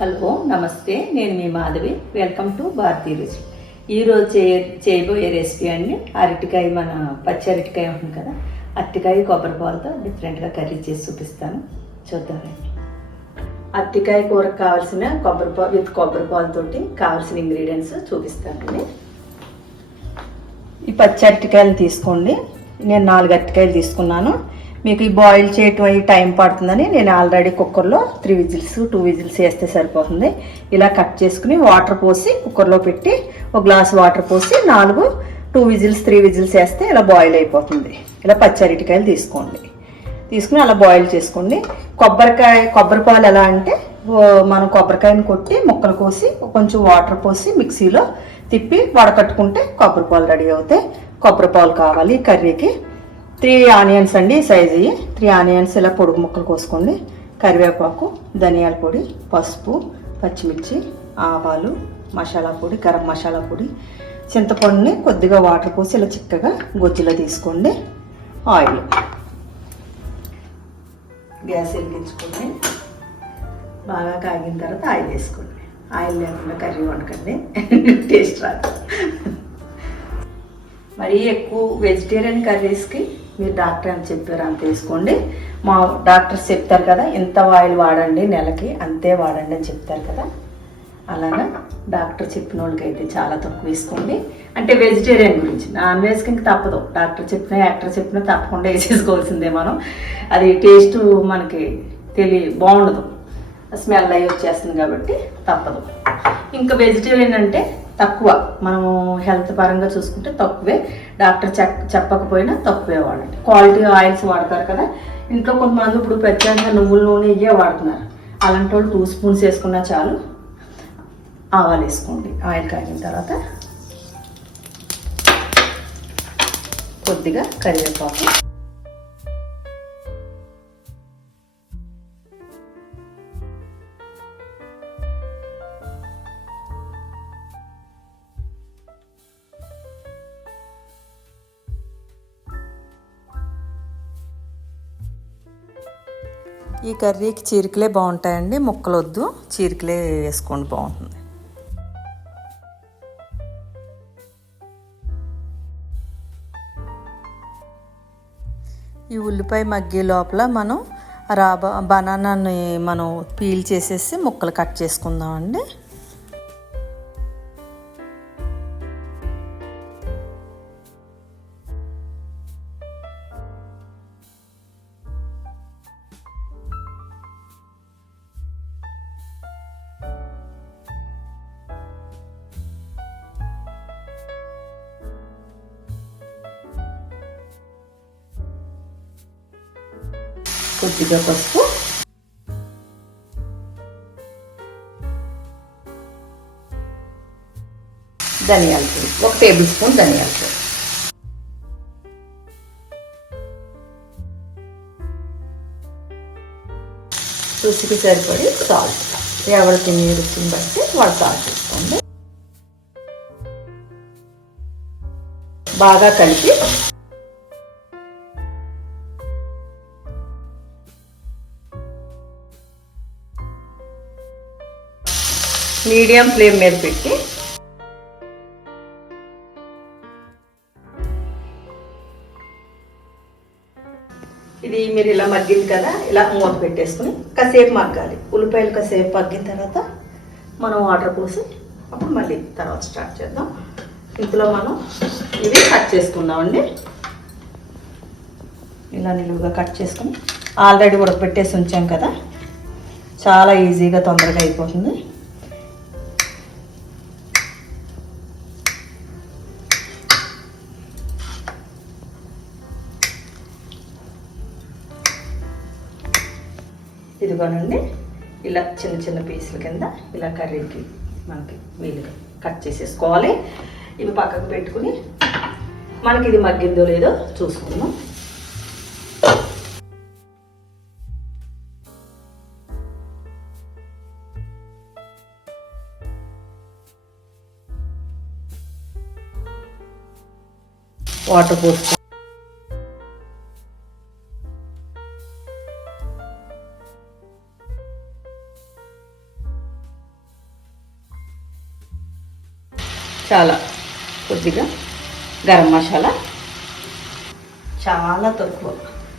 Hello నమస్తే. నేను మీ మాధవి. వెల్కమ్ టు భారతీ రుచి ఈరోజు చే చేయబోయే రెసిపీ అండి అరటికాయ మన పచ్చి అరటికాయ ఉంటుంది కదా అరటికాయ కొబ్బరి పాలతో డిఫరెంట్గా కర్రీ చేసి చూపిస్తాను. చూద్దామండి అరటికాయ కూరకు కావాల్సిన కొబ్బరి పా విత్ కొబ్బరి పాలతోటి కావాల్సిన ఇంగ్రీడియంట్స్ చూపిస్తానండి ఈ పచ్చి అరటికాయలు తీసుకోండి. నేను నాలుగు అరటికాయలు తీసుకున్నాను. మీకు ఈ బాయిల్ చేయటం అయ్యి టైం పడుతుందని నేను ఆల్రెడీ కుక్కర్లో త్రీ విజిల్స్ టూ విజిల్స్ వేస్తే సరిపోతుంది. ఇలా కట్ చేసుకుని వాటర్ పోసి కుక్కర్లో పెట్టి ఒక గ్లాస్ వాటర్ పోసి నాలుగు టూ విజిల్స్ త్రీ విజిల్స్ వేస్తే ఇలా బాయిల్ అయిపోతుంది. ఇలా పచ్చి అరటికాయలు తీసుకోండి. తీసుకుని అలా బాయిల్ చేసుకోండి. కొబ్బరికాయ కొబ్బరి పాలు ఎలా అంటే మనం కొబ్బరికాయని కొట్టి ముక్కలు కోసి కొంచెం వాటర్ పోసి మిక్సీలో తిప్పి వడకట్టుకుంటే కొబ్బరి పాలు రెడీ అవుతాయి. కొబ్బరి పాలు కావాలి కర్రీకి. త్రీ ఆనియన్స్ అండి సైజ్ సైజు త్రీ ఆనియన్స్ ఇలా పొడుగు ముక్కలు కోసుకోండి. కరివేపాకు ధనియాల పొడి పసుపు పచ్చిమిర్చి ఆవాలు మసాలా పొడి గరం మసాలా పొడి చింతపండుని కొద్దిగా వాటర్ పోసి ఇలా చిక్కగా గొజ్జులో తీసుకోండి. ఆయిల్. గ్యాస్ వెలిగించుకొని బాగా కాగిన తర్వాత ఆయిల్ వేసుకోండి. ఆయిల్ లేకుండా కర్రీ వండకండి. టేస్ట్ రాదు. మరీ ఎక్కువ వెజిటేరియన్ కర్రీస్కి మీరు డాక్టర్ అని చెప్పారు అంత వేసుకోండి. మా డాక్టర్స్ చెప్తారు కదా ఇంత ఆయిల్ వాడండి నెలకి అంతే వాడండి అని చెప్తారు కదా. అలాగా డాక్టర్ చెప్పిన వాళ్ళకైతే చాలా తక్కువ వేసుకోండి. అంటే వెజిటేరియన్ గురించి నాన్ వెజ్కి ఇంక తప్పదు. డాక్టర్ చెప్పినా యాక్టర్ చెప్పినా తప్పకుండా వేసేసుకోవాల్సిందే మనం. అది టేస్ట్ మనకి తెలియ బాగుండదు. స్మెల్ అయ్యి వచ్చేస్తుంది కాబట్టి తప్పదు. ఇంకా వెజిటేరియన్ అంటే తక్కువ. మనము హెల్త్ పరంగా చూసుకుంటే తక్కువే. డాక్టర్ చెక్ చెప్పకపోయినా తక్కువే వాడండి. క్వాలిటీ ఆయిల్స్ వాడతారు కదా. ఇంట్లో కొంతమంది ఇప్పుడు ప్రత్యేకంగా నువ్వుల నూనె ఇవే వాడుతున్నారు. అలాంటి వాళ్ళు టూ స్పూన్స్ వేసుకున్నా చాలు. ఆవాలు వేసుకోండి. ఆయిల్ కాగిన తర్వాత కొద్దిగా కరివేపాకు. ఈ కర్రీకి చీరికలే బాగుంటాయండి. ముక్కలు వద్దు చీరికలే వేసుకోండి బాగుంటుంది. ఈ ఉల్లిపాయ మగ్గే లోపల మనం రాబా బనానాని మనం పీల్ చేసేసి ముక్కలు కట్ చేసుకుందామండి. కొద్దిగా పసుపు ధనియాల పొడి ఒక టేబుల్ స్పూన్ ధనియాల పొడి రుచికి సరిపడి సాల్ట్ ఎవరు తినే రుచిని బట్టి వాళ్ళు సాల్ట్ చేసుకోండి బాగా కలిపి మీడియం ఫ్లేమ్ మీద పెట్టి ఇది మీరు ఇలా మగ్గింది కదా ఇలా మూత పెట్టేసుకుని కాసేపు మగ్గాలి. ఉల్లిపాయలు కాసేపు మగ్గిన తర్వాత మనం వాటర్ పోసి అప్పుడు మళ్ళీ తర్వాత స్టార్ట్ చేద్దాం. ఇందులో మనం ఇవి కట్ చేసుకుందామండి. ఇలా నిలువుగా కట్ చేసుకుని ఆల్రెడీ ఉడకపెట్టేసి ఉంచాం కదా చాలా ఈజీగా తొందరగా అయిపోతుంది. ఇదిగోనండి ఇలా చిన్న చిన్న పీసుల కింద ఇలా కర్రీకి మనకి వీలుగా కట్ చేసేసుకోవాలి. ఇవి పక్కకు పెట్టుకుని మనకి ఇది మగ్గిందో లేదో చూసుకుందాం. వాటర్ పోసుకో చాలా కొద్దిగా గరం మసాలా. చాలా తక్కువ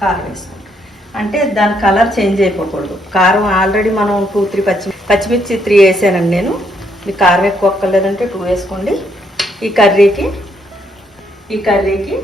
కారం వేసుకుంటాం అంటే దాని కలర్ చేంజ్ అయిపోకూడదు. కారం ఆల్రెడీ మనం టూ త్రీ పచ్చి పచ్చిమిర్చి త్రీ వేసానండి నేను. మీ కారం ఎక్కువ ఒక్కర్లేదంటే టూ వేసుకోండి. ఈ కర్రీకి ఈ కర్రీకి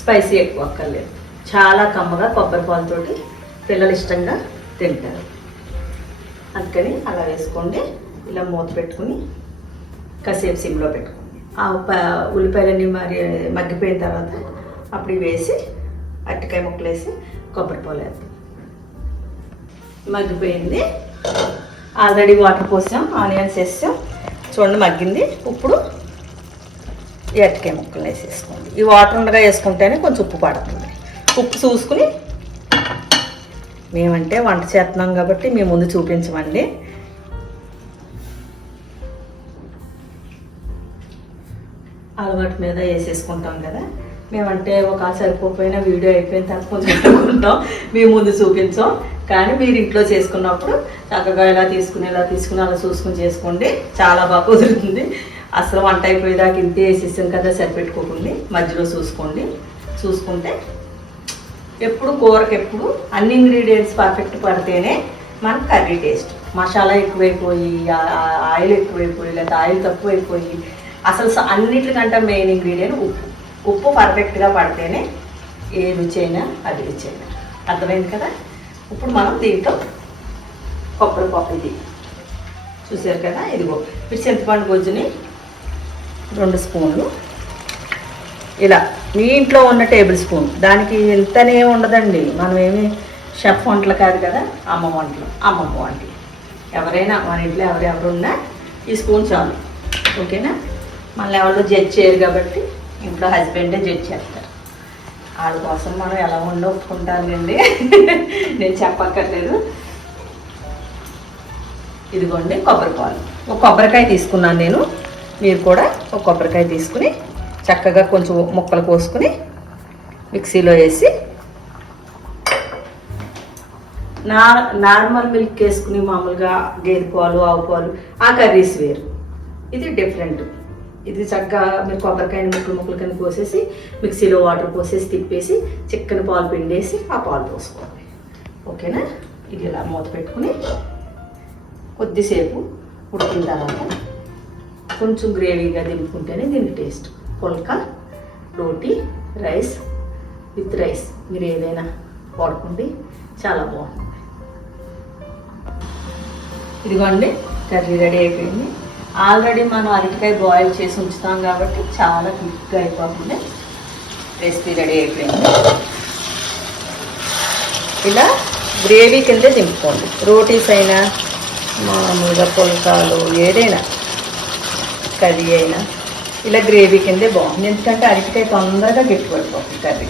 స్పైసీ ఎక్కువ అక్కర్లేదు. చాలా కమ్మగా కొబ్బరి పాలతోటి పిల్లలు ఇష్టంగా తింటారు. అందుకని అలా వేసుకోండి. ఇలా మూత పెట్టుకుని కాసేపు సిమ్లో పెట్టుకోండి ఆ ప ఉల్లిపాయలన్నీ మరి మగ్గిపోయిన తర్వాత అప్పుడు వేసి అరటికాయ ముక్కలు వేసి కొబ్బరి పాలు మగ్గిపోయింది. ఆల్రెడీ వాటర్ పోసాం ఆనియన్స్ వేసాం. చూడండి మగ్గింది. ఇప్పుడు ఈ అరటికాయ ముక్కలు వేసేసుకోండి. ఈ వాటర్ ఉండగా వేసుకుంటేనే కొంచెం ఉప్పు పడుతుంది. ఉప్పు చూసుకుని మేమంటే వంట చేస్తున్నాం కాబట్టి మేము ముందు చూపించమండి. అలవాటు మీద వేసేసుకుంటాం కదా. మేమంటే ఒక సరిపోకపోయినా వీడియో అయిపోయిన తర్వాత కొంచెం పెట్టుకుంటాం మేము ముందు చూపించాం. కానీ మీరు ఇంట్లో చేసుకున్నప్పుడు చక్కగా ఇలా తీసుకుని ఇలా తీసుకుని అలా చూసుకుని చేసుకోండి. చాలా బాగా కుదురుతుంది. అసలు వంట అయిపోయేదాకా ఇంతే వేసేసాం కదా సరిపెట్టుకోకండి. మధ్యలో చూసుకోండి. చూసుకుంటే ఎప్పుడు కూరకు ఎప్పుడు అన్ని ఇంగ్రీడియంట్స్ పర్ఫెక్ట్ పడితేనే మనకు కర్రీ టేస్ట్ మసాలా ఎక్కువైపోయి ఆయిల్ ఎక్కువైపోయి లేదా ఆయిల్ తక్కువైపోయి అసలు అన్నిటికంటే మెయిన్ ఇంగ్రీడియంట్ ఉప్పు. ఉప్పు పర్ఫెక్ట్గా పడితేనే ఏ రుచి అయినా అది రుచి అయినా అర్థమైంది కదా? ఇప్పుడు మనం దీంట్లో కొబ్బరి పప్పు ఇది చూసారు కదా? ఇదిగో. ఇప్పుడు చింతపండు గుజ్జుని రెండు స్పూన్లు. ఇలా మీ ఇంట్లో ఉన్న టేబుల్ స్పూన్. దానికి ఎంతనే ఉండదండి. మనం ఏమి షెఫ్ వంటలు కాదు కదా? అమ్మ వంటలు. అమ్మమ్మ వంటలు ఎవరైనా మన ఇంట్లో ఎవరెవరున్నా ఈ స్పూన్ చాలు. ఓకేనా? మళ్ళీ ఎవరు జడ్జ్ చేయరు కాబట్టి ఇంట్లో హస్బెండే జడ్జ్ చేస్తారు. వాళ్ళ కోసం మనం ఎలా ఉండి ఒప్పుకుంటానండి నేను చెప్పక్కర్లేదు. ఇదిగోండి కొబ్బరి పాలు. ఒక కొబ్బరికాయ తీసుకున్నాను నేను. మీరు కూడా ఒక కొబ్బరికాయ తీసుకుని చక్కగా కొంచెం ముక్కలు కోసుకుని మిక్సీలో వేసి నా నార్మల్ మిల్క్ వేసుకుని మామూలుగా గేదె పాలు ఆవు పాలు ఆ కర్రీస్ వేరు. ఇది డిఫరెంట్ ఇది చక్కగా మీరు కొబ్బరికాయని ముక్కలు ముక్కలు కింద పోసేసి మిక్సీలో వాటర్ పోసేసి తిప్పేసి చిక్కని పాలు పిండేసి ఆ పాలు పోసుకోండి ఓకేనా? ఇది ఇలా మూత పెట్టుకుని కొద్దిసేపు ఉడికిన తర్వాత కొంచెం గ్రేవీగా దింపుకుంటేనే దీని taste. Phulka roti rice with rice. మీరు ఏదైనా వాడుకోండి చాలా బాగుంటుంది. ఇదిగోండి కర్రీ రెడీ అయిపోయింది. ఆల్రెడీ మనం అరటికాయ బాయిల్ చేసి ఉంచుతాం కాబట్టి చాలా క్విక్గా అయిపోతుంది. రెసిపీ రెడీ అయిపోయింది. ఇలా గ్రేవీ కిందే దింపుకోండి. రోటీస్ అయినా మామూలుగా పుల్కాలు ఏదైనా కర్రీ అయినా ఇలా గ్రేవీ కిందే బాగుంది. ఎందుకంటే అరటికాయ తొందరగా గట్టిపడిపోతుంది కర్రీ.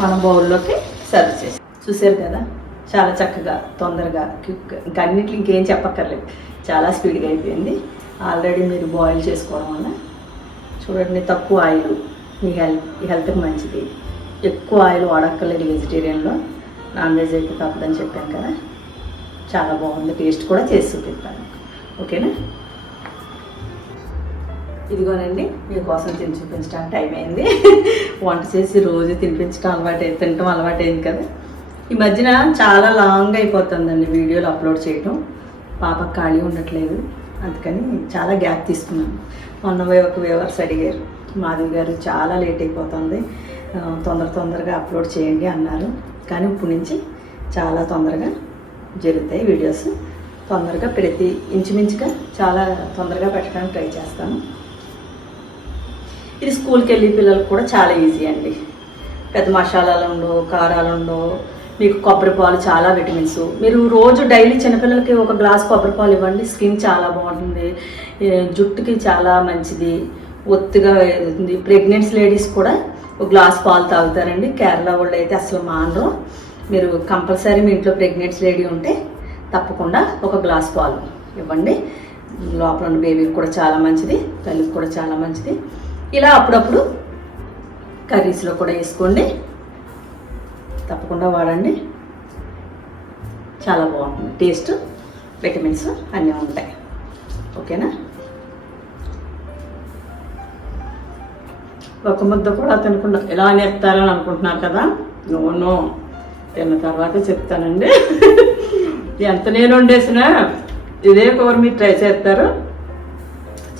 మన బౌల్లోకి సర్వ్ చేసి చూసారు కదా? చాలా చక్కగా తొందరగా క్విక్ ఇంకా అన్నింటికి ఇంకేం చెప్పక్కర్లేదు. చాలా స్పీడ్గా అయిపోయింది. ఆల్రెడీ మీరు బాయిల్ చేసుకోవడం వల్ల చూడండి తక్కువ ఆయిల్. మీ హెల్త్ హెల్త్కి మంచిది. ఎక్కువ ఆయిల్ వాడక్కర్లేదు వెజిటేరియన్లో. నాన్ వెజ్ అయితే తప్పదని చెప్పాను కదా. చాలా బాగుంది. టేస్ట్ కూడా చేసి చూపిస్తాను. ఓకేనా? ఇదిగోనండి మీకోసం తిని చూపించడానికి టైం అయింది. వంట చేసి రోజు తినిపించడం అలవాటు తినటం అలవాటు అయింది కదా. ఈ మధ్యన చాలా లాంగ్ అయిపోతుందండి వీడియోలు అప్లోడ్ చేయటం. పాప ఖాళీ ఉండట్లేదు. అందుకని చాలా గ్యాప్ తీసుకున్నాను. మొన్న ఒక వ్యూవర్స్ అడిగారు. మాధవి గారు చాలా లేట్ అయిపోతుంది. తొందర తొందరగా అప్లోడ్ చేయండి అన్నారు. కానీ ఇప్పటి నుంచి చాలా తొందరగా జరుగుతాయి వీడియోస్ తొందరగా ప్రతి ఇంచుమించుగా చాలా తొందరగా పెట్టడానికి ట్రై చేస్తాను. ఇది స్కూల్కి వెళ్ళి పిల్లలకు కూడా చాలా ఈజీ అండి. పెద్ద మసాలాలు ఉండవు కారాలు ఉండవు. మీకు కొబ్బరి పాలు చాలా విటమిన్స్. మీరు రోజు డైలీ చిన్నపిల్లలకి ఒక గ్లాస్ కొబ్బరి పాలు ఇవ్వండి. స్కిన్ చాలా బాగుంటుంది. జుట్టుకి చాలా మంచిది. ఒత్తుగా ఉంది ప్రెగ్నెంట్స్ లేడీస్ కూడా ఒక గ్లాస్ పాలు తాగుతారండి. కేరళ వాళ్ళు అయితే అసలు మానరు. మీరు కంపల్సరీ మీ ఇంట్లో ప్రెగ్నెంట్స్ లేడీ ఉంటే తప్పకుండా ఒక గ్లాస్ పాలు ఇవ్వండి. లోపల ఉన్న బేబీకి కూడా చాలా మంచిది. తల్లికి కూడా చాలా మంచిది. ఇలా అప్పుడప్పుడు కర్రీస్లో కూడా వేసుకోండి. తప్పకుండా వాడండి. చాలా బాగుంటుంది. టేస్ట్ విటమిన్స్ అన్నీ ఉంటాయి. ఓకేనా? ఒక ముద్ద కూడా తినకుండా ఎలా నేర్పుతారని అనుకుంటున్నారు కదా? నూనె తిన్న తర్వాత చెప్తానండి. ఎంత నేను వండేసినా ఇదే కూర మీరు ట్రై చేస్తారు.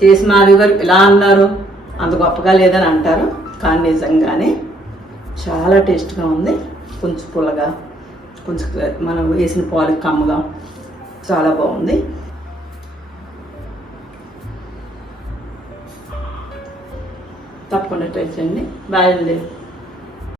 చేసి మాది గారు ఇలా అన్నారు. అంత గొప్పగా లేదని అంటారు. కానీ నిజంగానే చాలా టేస్ట్గా ఉంది. కొంచెం పుల్లగా కొంచెం మనం వేసిన పాలు కమ్మగా. చాలా బాగుంది. తప్పకుండా ట్రై చేయండి. బాయ్ అండి.